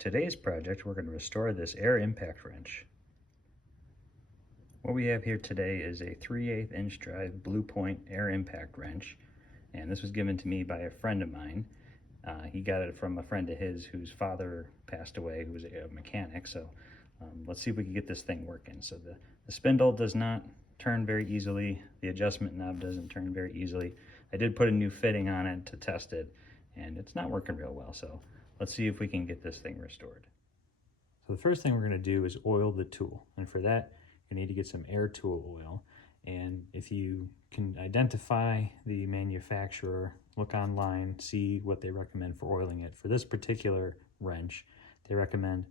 Today's project, we're going to restore this air impact wrench. What we have here today is a 3/8 inch drive Blue Point air impact wrench, and this was given to me by a friend of mine. He got it from a friend of his whose father passed away, who was a mechanic. So let's see if we can get this thing working. So the spindle does not turn very easily. The adjustment knob doesn't turn very easily. I did put a new fitting on it to test it, and it's not working real well. So let's see if we can get this thing restored. So the first thing we're going to do is oil the tool, and for that you need to get some air tool oil. And if you can identify the manufacturer, look online, see what they recommend for oiling it. For this particular wrench, they recommend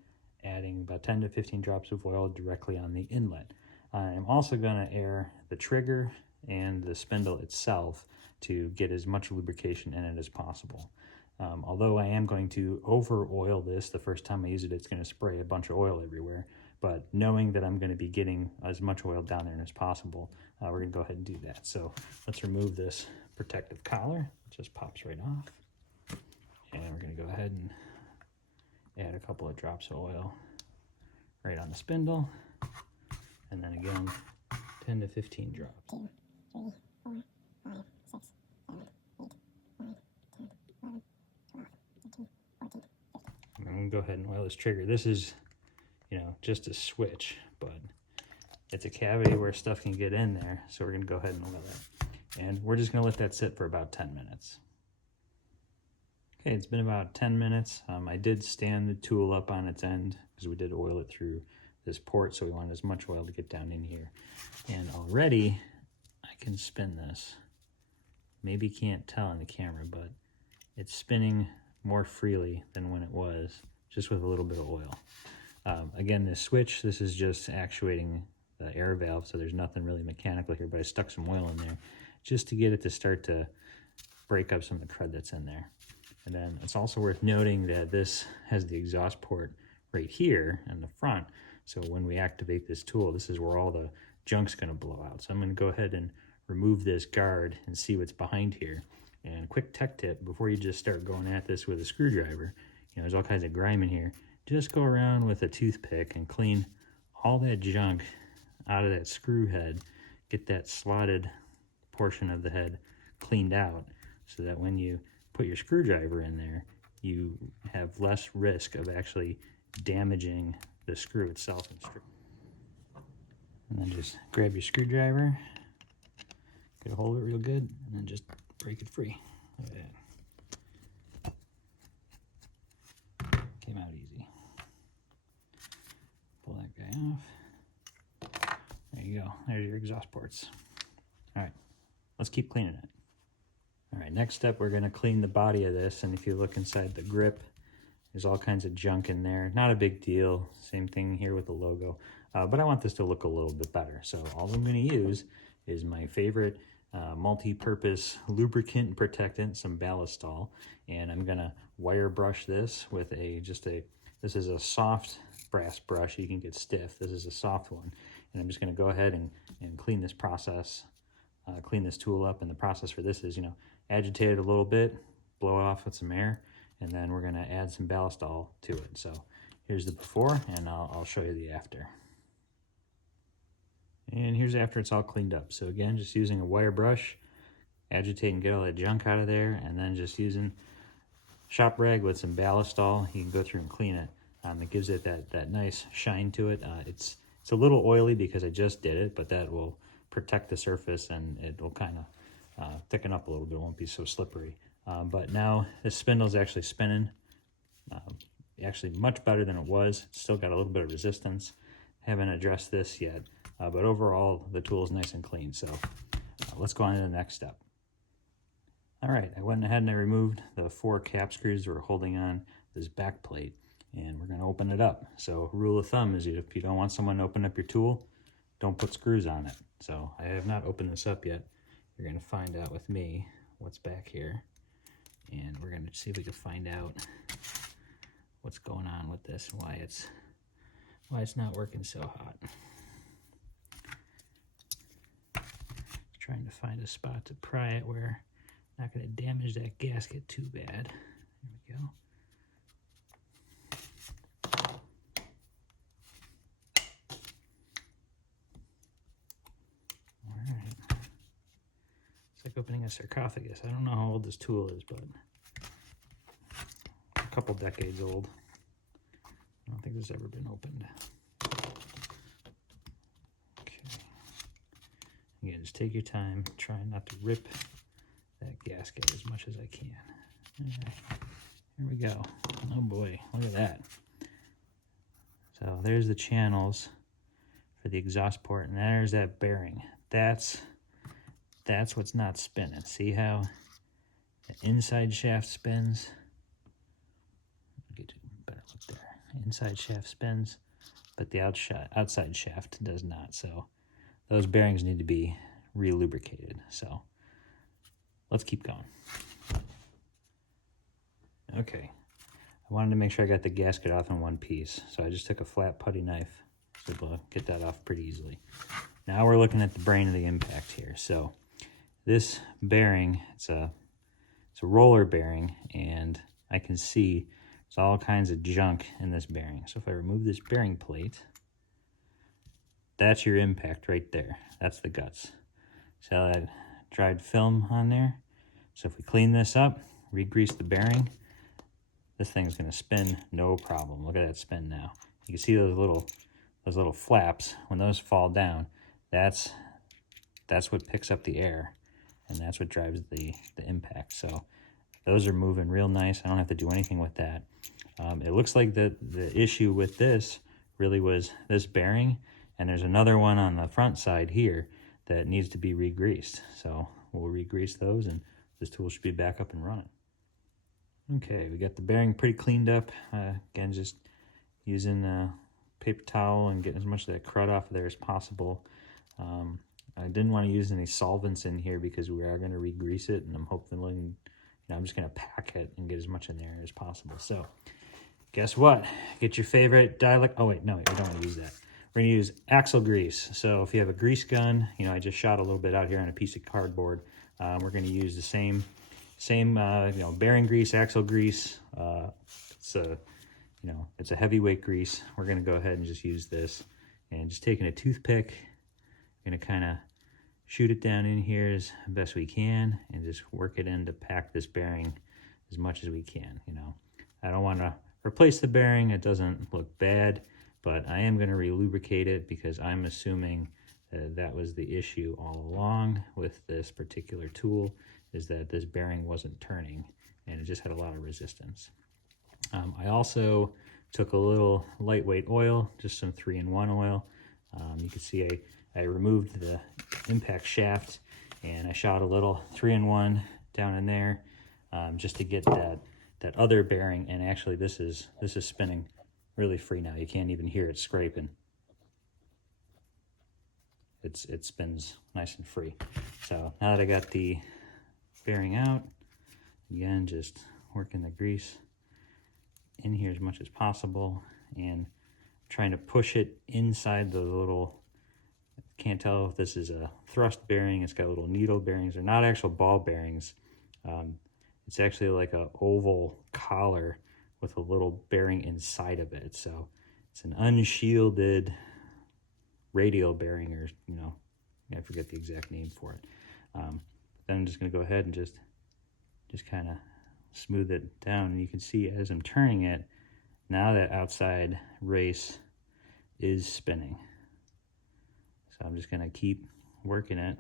adding about 10 to 15 drops of oil directly on the inlet. I'm also going to air the trigger and the spindle itself to get as much lubrication in it as possible. Although I am going to over oil this the first time I use it, it's going to spray a bunch of oil everywhere. But knowing that I'm going to be getting as much oil down there as possible, we're going to go ahead and do that. So let's remove this protective collar. It just pops right off. And we're going to go ahead and add a couple of drops of oil right on the spindle. And then again, 10 to 15 drops. 2, 3, 4, 5, 6, 7, 8, 9, 10, 11, 12, 13, 14, 15. I'm going to go ahead and oil this trigger. This is, just a switch, but it's a cavity where stuff can get in there. So we're going to go ahead and oil it. And we're just going to let that sit for about 10 minutes. Okay, it's been about 10 minutes. I did stand the tool up on its end because we did oil it through this port, so we want as much oil to get down in here. And already I can spin this. Maybe you can't tell on the camera, but it's spinning more freely than when it was, just with a little bit of oil. Again, this switch, this is just actuating the air valve, so there's nothing really mechanical here, but I stuck some oil in there just to get it to start to break up some of the crud that's in there. And then it's also worth noting that this has the exhaust port right here in the front, so when we activate this tool, this is where all the junk's going to blow out. So I'm going to go ahead and remove this guard and see what's behind here. And quick tech tip, before you just start going at this with a screwdriver, there's all kinds of grime in here. Just go around with a toothpick and clean all that junk out of that screw head. Get that slotted portion of the head cleaned out so that when you put your screwdriver in there, you have less risk of actually damaging the screw itself. And then just grab your screwdriver, get a hold of it real good, and then just break it free. Look at that. Came out easy. Pull that guy off. There you go. There's your exhaust ports. All right, let's keep cleaning it. All right, next step, we're going to clean the body of this. And if you look inside the grip, there's all kinds of junk in there. Not a big deal. Same thing here with the logo. But I want this to look a little bit better. So all I'm going to use is my favorite multi-purpose lubricant and protectant, some Ballistol. And I'm going to wire brush this with this is a soft brass brush. You can get stiff. This is a soft one. And I'm just going to go ahead and clean this process, clean this tool up. And the process for this is, agitate it a little bit, blow it off with some air, and then we're going to add some Ballistol to it. So here's the before, and I'll show you the after. And here's after it's all cleaned up. So again, just using a wire brush, agitate and get all that junk out of there, and then just using shop rag with some Ballistol, you can go through and clean it. It gives it that nice shine to it. It's a little oily because I just did it, but that will protect the surface and it will kind of thicken up a little bit. It won't be so slippery. But now this spindle is actually spinning, actually much better than it was. It's still got a little bit of resistance. Haven't addressed this yet, but overall the tool is nice and clean. So let's go on to the next step. All right, I went ahead and I removed the 4 cap screws that were holding on this back plate, and we're going to open it up. So rule of thumb is if you don't want someone to open up your tool, don't put screws on it. So I have not opened this up yet. You're going to find out with me what's back here, and we're going to see if we can find out what's going on with this and why it's not working so hot. Trying to find a spot to pry it where not going to damage that gasket too bad. There we go. opening a sarcophagus. I don't know how old this tool is, but a couple decades old. I don't think this has ever been opened. Okay. Again, just take your time. Try not to rip that gasket as much as I can. Right. Here we go. Oh boy, look at that. So there's the channels for the exhaust port, and there's that bearing. That's what's not spinning. See how the inside shaft spins? Get a better look there. Inside shaft spins, but the outside shaft does not. So those bearings need to be re-lubricated. So let's keep going. Okay, I wanted to make sure I got the gasket off in one piece, so I just took a flat putty knife to get that off pretty easily. Now we're looking at the brain of the impact here. So this bearing, it's a roller bearing, and I can see there's all kinds of junk in this bearing. So if I remove this bearing plate, that's your impact right there. That's the guts. So that dried film on there. So if we clean this up, re-grease the bearing, this thing's gonna spin no problem. Look at that spin now. You can see those little flaps. When those fall down, that's what picks up the air, and that's what drives the impact. So those are moving real nice. I don't have to do anything with that. It looks like the issue with this really was this bearing, and there's another one on the front side here that needs to be re-greased. So we'll re-grease those, and this tool should be back up and running. Okay, we got the bearing pretty cleaned up. Again, just using a paper towel and getting as much of that crud off of there as possible. I didn't want to use any solvents in here because we are going to re-grease it, and I'm hoping, I'm just going to pack it and get as much in there as possible. So, guess what? Get your favorite Dialect. Oh wait, no, I don't want to use that. We're going to use axle grease. So if you have a grease gun, I just shot a little bit out here on a piece of cardboard. We're going to use the same bearing grease, axle grease. It's a heavyweight grease. We're going to go ahead and just use this, and just taking a toothpick, going to kind of shoot it down in here as best we can, and just work it in to pack this bearing as much as we can. I don't want to replace the bearing. It doesn't look bad, but I am going to re-lubricate it because I'm assuming that was the issue all along with this particular tool, is that this bearing wasn't turning and it just had a lot of resistance. I also took a little lightweight oil, just some 3-in-1 oil. You can see I removed the impact shaft, and I shot a little 3-in-1 down in there just to get that other bearing. And actually this is spinning really free now. You can't even hear it scraping. It spins nice and free. So now that I got the bearing out, again, just working the grease in here as much as possible and trying to push it inside the little, can't tell if this is a thrust bearing. It's got little needle bearings. They're not actual ball bearings. It's actually like a oval collar with a little bearing inside of it. So it's an unshielded radial bearing, or I forget the exact name for it. Then I'm just going to go ahead and just kind of smooth it down, and you can see as I'm turning it, now that outside race is spinning. So I'm just going to keep working it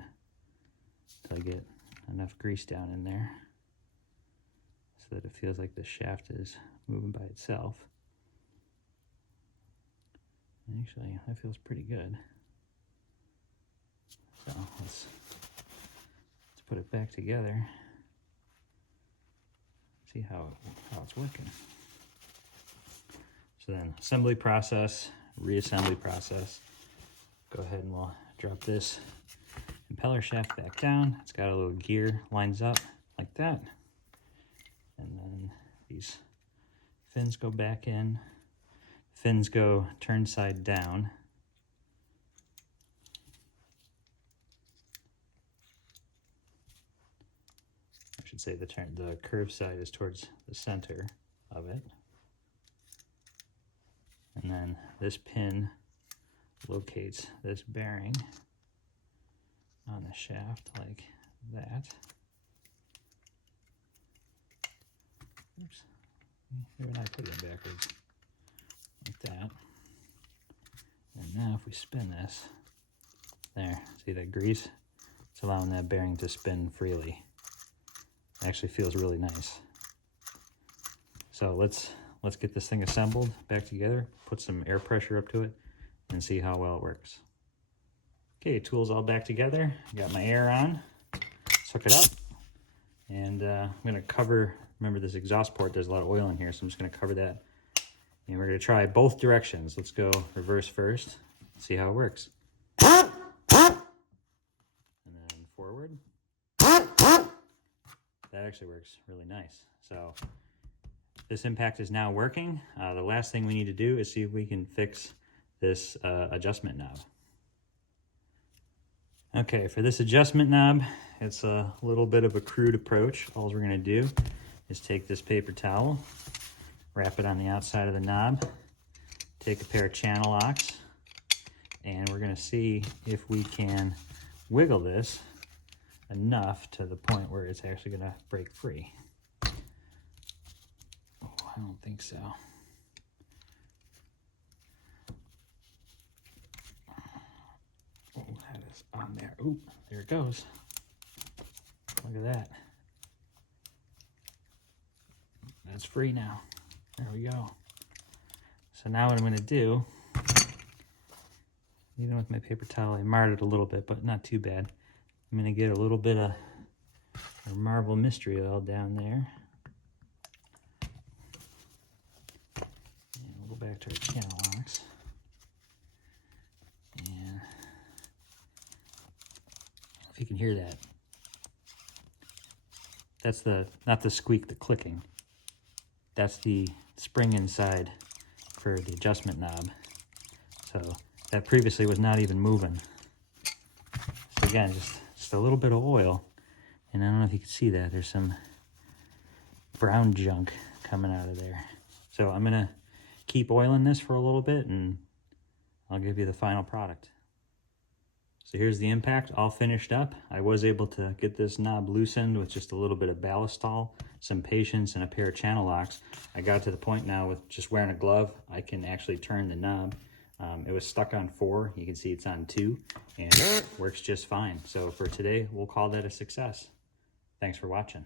until I get enough grease down in there so that it feels like the shaft is moving by itself. Actually, that feels pretty good. So let's put it back together. See how it's working. So then, assembly process, reassembly process. Go ahead and we'll drop this impeller shaft back down. It's got a little gear, lines up like that. And then these fins go back in. Fins go turn side down. I should say the curved side is towards the center of it. And then this pin locates this bearing on the shaft like that. Oops. Maybe I put it in backwards. Like that. And now if we spin this, there, see that grease? It's allowing that bearing to spin freely. It actually feels really nice. So let's get this thing assembled back together, put some air pressure up to it, and see how well it works. Okay, tools all back together. Got my air on. Let's hook it up. And I'm gonna cover, remember this exhaust port, there's a lot of oil in here, so I'm just gonna cover that. And we're gonna try both directions. Let's go reverse first, see how it works. And then forward. That actually works really nice. So this impact is now working. The last thing we need to do is see if we can fix this adjustment knob. Okay, for this adjustment knob, it's a little bit of a crude approach. All we're gonna do is take this paper towel, wrap it on the outside of the knob, take a pair of channel locks, and we're gonna see if we can wiggle this enough to the point where it's actually gonna break free. Oh, I don't think so. Oh, that is on there. Oop, there it goes. Look at that. That's free now. There we go. So now what I'm gonna do, even with my paper towel, I marred it a little bit, but not too bad. I'm gonna get a little bit of marble mystery oil down there. And we'll go back to our channel locks. And if you can hear that, that's not the squeak, the clicking. That's the spring inside for the adjustment knob. So that previously was not even moving. So again, just a little bit of oil. And I don't know if you can see that. There's some brown junk coming out of there. So I'm gonna keep oiling this for a little bit and I'll give you the final product. So here's the impact all finished up. I was able to get this knob loosened with just a little bit of ballistol, some patience, and a pair of channel locks. I got to the point now with just wearing a glove, I can actually turn the knob. It was stuck on 4, you can see it's on 2, and it works just fine. So for today, we'll call that a success. Thanks for watching.